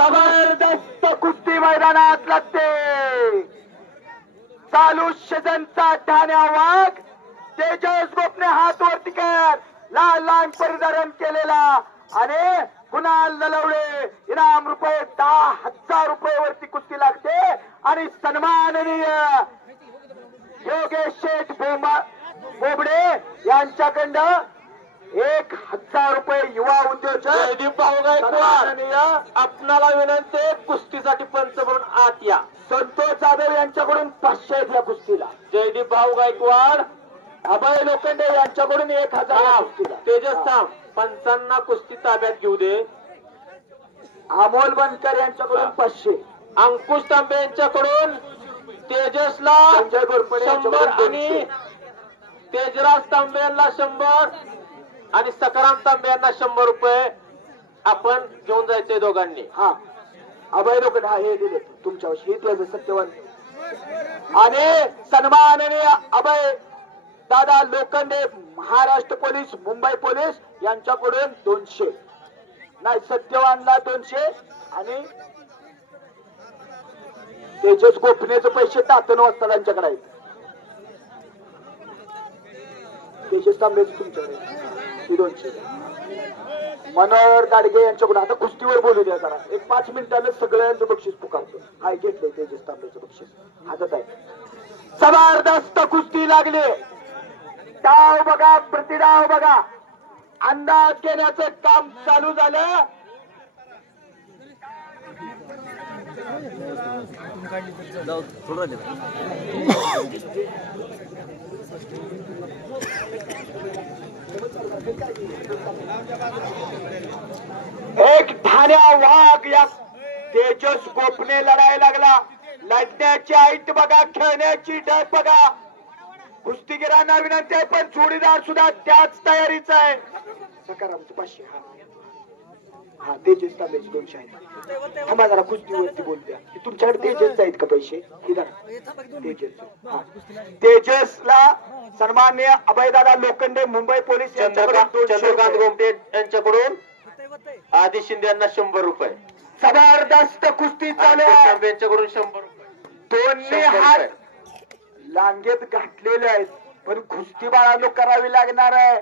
जबरदस्त कुस्ती मैदानात लागते. चालू शेजनचा ठाण्या वाघ तेजस गोपने हात वरती कर. लाल लाल परिधारण केलेला आणि कुणाल ललवडे. इनाम रुपये दहा हजार रुपये वरती कुस्ती लागते. आणि सन्माननीय योगेश शेठ बोबडे यांच्याकडं एक हजार रुपये युवा उद्योजक जयदीप भाऊ गायकवाड सन्माननीय आपणाला विनंती आहे, कुस्तीसाठी पंच म्हणून आत या. संतोष जाधव यांच्याकडून पाचशे आहेत या कुस्तीला जयदीप भाऊ गायकवाड अभय लोखंडे यांच्याकडून एक हजार तेजस थांब. पंचांना कुस्ती ताब्यात घेऊ दे. अमोल बनकर यांच्याकडून पाचशे. अंकुश तांबे यांच्याकडून तेजसला शंभर आणि. तेजराज तांबे यांना शंभर. आणि सकाराम तांबे यांना शंभर रुपये आपण घेऊन जायचंय दोघांनी. हा. अभय लोखंडे हा हे दिले तुमच्या हे त्याचं सत्यवान. आणि सन्माननीय अभय दादा लोखंडे महाराष्ट्र पोलीस मुंबई पोलीस यांच्याकडून दोनशे. नाही सत्यवानला दोनशे आणि तेजस गोपनेचे पैसे तातन वाजता त्यांच्याकडे. आहेत तेजस तांबेचे तुमच्याकडे. दोनशे. दोनशे मनोहर गाडगे यांच्याकडून आता कुस्तीवर बोलू द्या जरा. एक पाच मिनिटानं सगळ्यांचं बक्षीस पुकारतो. काय घेतलंय तेजस तांबेचं बक्षीस? हातात आहे. जबरदस्त कुस्ती लागली. डाव बघा प्रतिडाव बघा. अंदाज घेण्याचं काम चालू झालं. एक ठाण्या वाघ या तेजस गोपने लढायला लागला. लढण्याची ऐट बघा खेळण्याची डग बघा. कुस्तीगिरांना विनंती आहे पण जोडीदार सुद्धा त्याच तयारीचा आहे. सकारामचं पाचशे हा हा तेजस तांब्याचे दोनशे आहेत थांबा जरा कुस्तीवरती तुमच्याकडे तेजस आहेत का पैसे. तेजस हा. तेजसला सन्मान्य अभयदादा लोखंडे मुंबई पोलीस चंद्रकांत. गोमटे यांच्याकडून आदी शिंदे यांना शंभर रुपये. जबरदस्त कुस्ती चालू आहे. यांच्याकडून शंभर दोन्ही हात. लांगेत घातलेले आहेत. पण कुस्ती बाळांनो करावी लागणार आहे.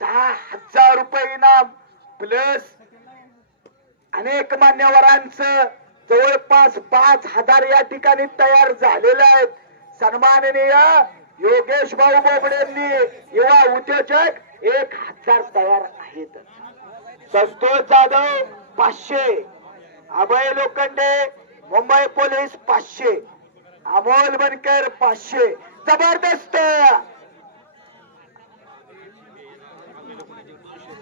दहा हजार रुपये इनाम प्लस अनेक मान्यवरांचं जवळपास पाच हजार या ठिकाणी तयार झालेलं आहेत सन्माननीय योगेश भाऊ बोबडेंनी युवा उद्योजक एक हजार तयार आहेत. संतोष जाधव पाचशे अभय लोखंडे मुंबई पोलीस पाचशे अमोल बनकर पाचशे. जबरदस्त!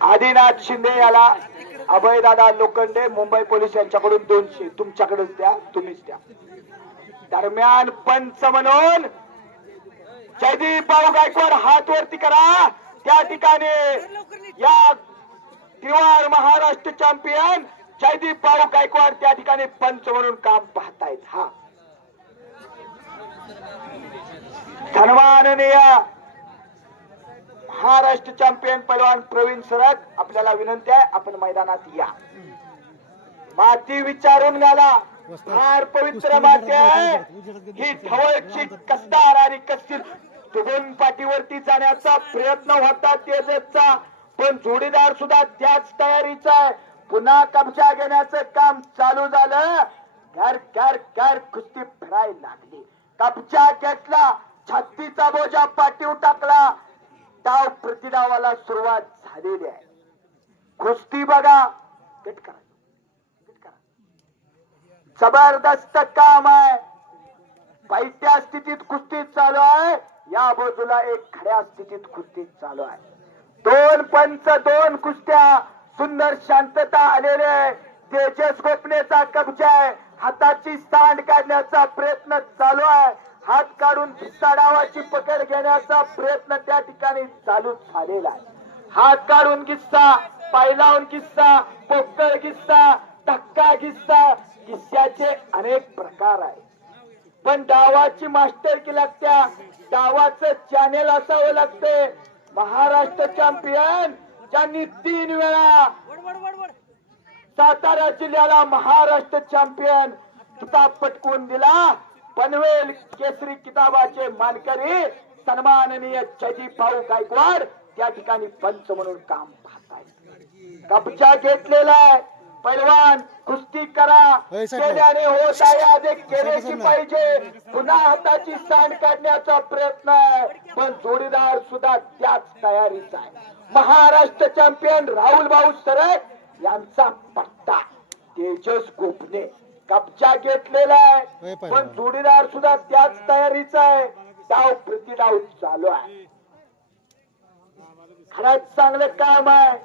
आदिनाथ शिंदे याला अभयदादा लोखंडे मुंबई पोलीस यांच्याकडून दोनशे. तुमच्याकडेच द्या तुम्हीच द्या. दरम्यान पंच म्हणून जयदीप भाऊ गायकवाड हात वरती करा. त्या ठिकाणी या त्रिवार महाराष्ट्र चॅम्पियन जयदीप भाऊ गायकवाड त्या ठिकाणी पंच म्हणून काम पाहतायत. हा. सन्माननीय महाराष्ट्र चॅम्पियन पैलवान प्रवीण सरक आपल्याला विनंती आहे आपण मैदानात या. माती विचारून घाला फार पवित्र माती आहे. ही ठवळची कसदार आणि कसतील तुगून पाठीवरती जाण्याचा प्रयत्न होता तेजचा पण जोडीदार सुद्धा त्याच तयारीचा आहे. पुन्हा कब्जा घेण्याचं काम चालू झालं. घर घर घर कुस्ती फिरायला लागली. कब्जा घेतला. छत्तीचा बोजा पाठीव टाकला. डाव प्रतिडावाला सुरुवात झालेली आहे. कुस्ती बघा. गट करा. जबरदस्त काम आहे. पायत्या स्थितीत कुस्ती चालू आहे. या बाजूला एक खड्या स्थितीत कुस्ती चालू आहे. दोन पंच दोन कुस्त्या. सुंदर शांतता आलेले तेजस गोपनेचा कब्जा आहे. हाताची सांड काढण्याचा प्रयत्न चालू आहे. हात काढून भिस्ता डावाची पकड घेण्याचा प्रयत्न त्या ठिकाणी चालू झालेला आहे. हात काढून किस्सा पायलावून किस्सा पोकळ किस्सा धक्का किस्सा किस्स्याचे अनेक प्रकार आहेत. पण डावाची मास्टर की लागत्या डावाचं चॅनेल असावं लागते महाराष्ट्र चॅम्पियन ज्यांनी तीन वेळा सातारा जिल्ह्याला महाराष्ट्र चॅम्पियन किताब पटकवून दिला. पनवेल केसरी किताबाचे मानकरी सन्माननीय जयजी भाऊ गायकवाड त्या ठिकाणी पंच म्हणून काम पाहताय कब्जा घेतलेला आहे. पैलवान कुस्ती करा. केल्याने होत आहे. अधिक केल्याची पाहिजे. पुन्हा हाताची सांड काढण्याचा प्रयत्न आहे. पण जोडीदार सुद्धा त्याच तयारीचा आहे. महाराष्ट्र चॅम्पियन राहुल भाऊ सरळ यांचा पट्टा. तेजस गोपने. कब्जा घेतलेला आहे. पण. जोडीदार सुद्धा त्याच तयारीचा आहे. डाव प्रतिडाव चालू आहे. खरंच चांगलं काम आहे.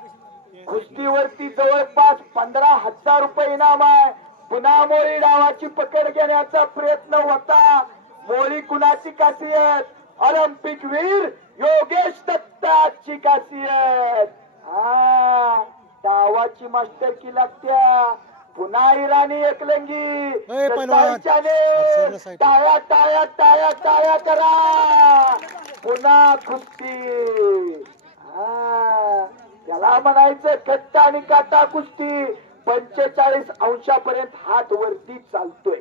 कुस्तीवरती जवळपास पंधरा हजार रुपये इनाम आहे. पुन्हा मोळी डावाची पकड घेण्याचा प्रयत्न होता. मोळी कुणाची खासियत? ऑलिम्पिक वीर योगेश दत्ताची खासियत. हा डावाची मास्टर की लागत्या. पुन्हा इराणी एकलंगी. टाळ्या टाळ्या टाळ्या टाळ्या करा. पुन्हा कुस्ती. त्याला म्हणायचं कट्टा आणि काटा कुस्ती. पंचेचाळीस अंशापर्यंत हात वरती चालतोय.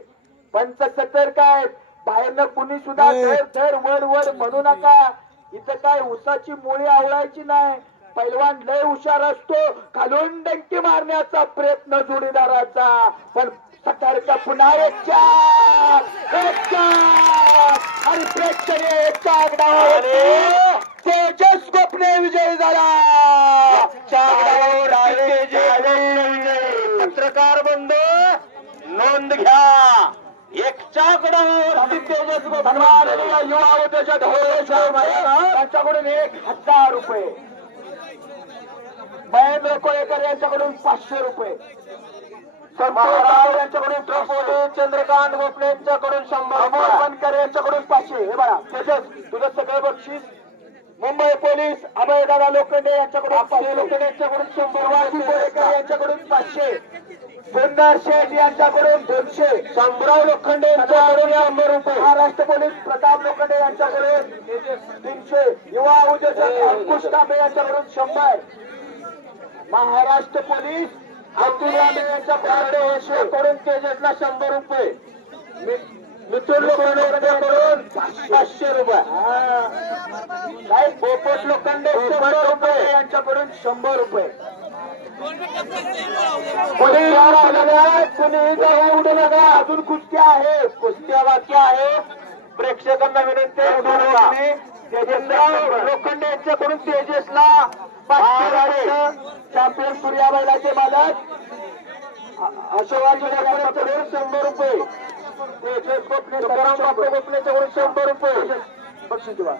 पंच सतर्क आहेत बाहेरनं कुणी सुद्धा. धर धर वर वर म्हणू नका. इथं काय उसाची मुळी आवडायची नाही. पैलवान लय हुशार असतो खालून डंकी मारण्याचा प्रयत्न जोडीदाराचा. पण सतर्क पुन्हा एक चार एक चार. आणि प्रेक्षणीय एक चार डावावरती तेजस गोपने विजयी झाला. चार. पत्रकार बंधू नोंद घ्या. एक चाकडावर तेजस गोपने सन्माननीय युवा उद्योजक धोरेश्वर महाराज यांच्याकडून एक हजार रुपये. महेंद्र कोळेकर यांच्याकडून पाचशे रुपये. संतोष राव यांच्याकडून ट्रफोडी चंद्रकांत गोपले यांच्याकडून शंभर. बनकर यांच्याकडून पाचशे. हे बघा तेजस तुझं सगळं बक्षीस. मुंबई पोलीस अभयदादा लोखंडे यांच्याकडून पाचशे. लोखंडे यांच्याकडून शंभर कोळेकर यांच्याकडून पाचशे. सुंदर शेठ यांच्याकडून दोनशे. शंभराव लोखंडे यांच्याकडून शंभर रुपये. महाराष्ट्र पोलीस प्रताप लोखंडे यांच्याकडून तीनशे. युवा उद्योजक अंकुश कांबळे यांच्याकडून शंभर. महाराष्ट्र पोलीस अब्दुल रामे यांच्याकडून तेजसला शंभर रुपये. मि- मिथुन लोखंडे यांच्याकडून पाचशे रुपये. काय पोपट लोखंडे शंभर रुपये. यांच्याकडून शंभर रुपये. कोणी यार आलेल्या कुणी जाऊ उडू नका. अजून कुस्त्या आहे कुस्त्या बाकी आहे प्रेक्षकांना विनंती. तेजसराव लोखंडे यांच्याकडून तेजसला चॅम्पियन मालक अ- अशोक यांच्याकडून शंभर रुपये. शंभर रुपये. बक्षीस देवा.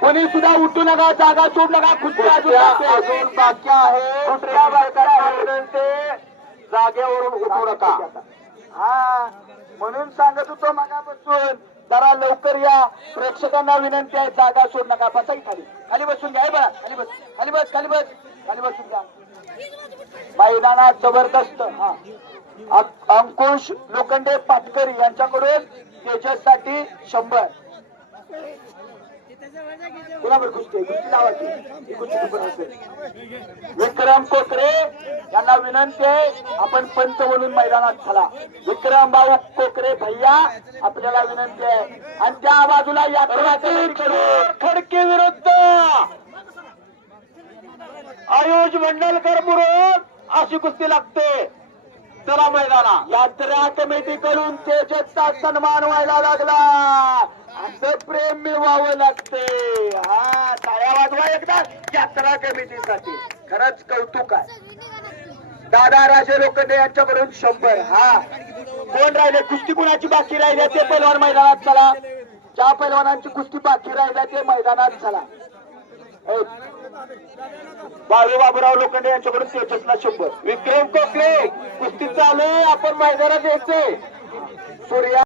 कोणी सुद्धा उठू नका जागा सोड नका खुर्ची अजून बाकी आहे? बायकाला विनंती जागेवरून उठू नका. हा म्हणून सांगत होतो मगापासून जरा लवकर या. प्रेक्षकांना विनंती आहे जागा सोड नका. बसा खाली. खाली बसून घ्या बघा. खाली बस. खाली बस खाली बस. खाली बसून घ्या. मैदानात जबरदस्त हा. अंकुश लोखंडे पाटकर यांच्याकडून तेजससाठी शंभर. कुणावर कुस्ती आहे? कुस्ती लावायची ही कुस्ती कुठं असेल? विक्रम कोकरे यांना विनंती आहे आपण पंच म्हणून मैदानात झाला विक्रम भाऊ कोकरे भैया आपल्याला विनंती आहे आणि त्या बाजूला यात्रा खडके विरुद्ध आयुष मंडलकर मुरुड अशी कुस्ती लागते चला मैदाना यात्रा कमिटी कडून तेजसचा सन्मान व्हायला लागला. असं प्रेम मिळवावं लागते. हा टाळ्या वाजवा एकदा यात्रा कमिटीसाठी. खरंच कौतुक आहे. दादा राजे लोखंडे यांच्याकडून शंभर. हा. कोण राहिले? कुस्ती कुणाची बाकी राहिली ते पैलवान मैदानात चला. ज्या पैलवानांची कुस्ती बाकी राहिल्या ते मैदानात चला. बाळू बाबूराव लोखंडे यांच्याकडून तेजसला शंभर. विक्रम कोकले कुस्ती चालू आहे, आपण मैदानात यायचंय. सूर्या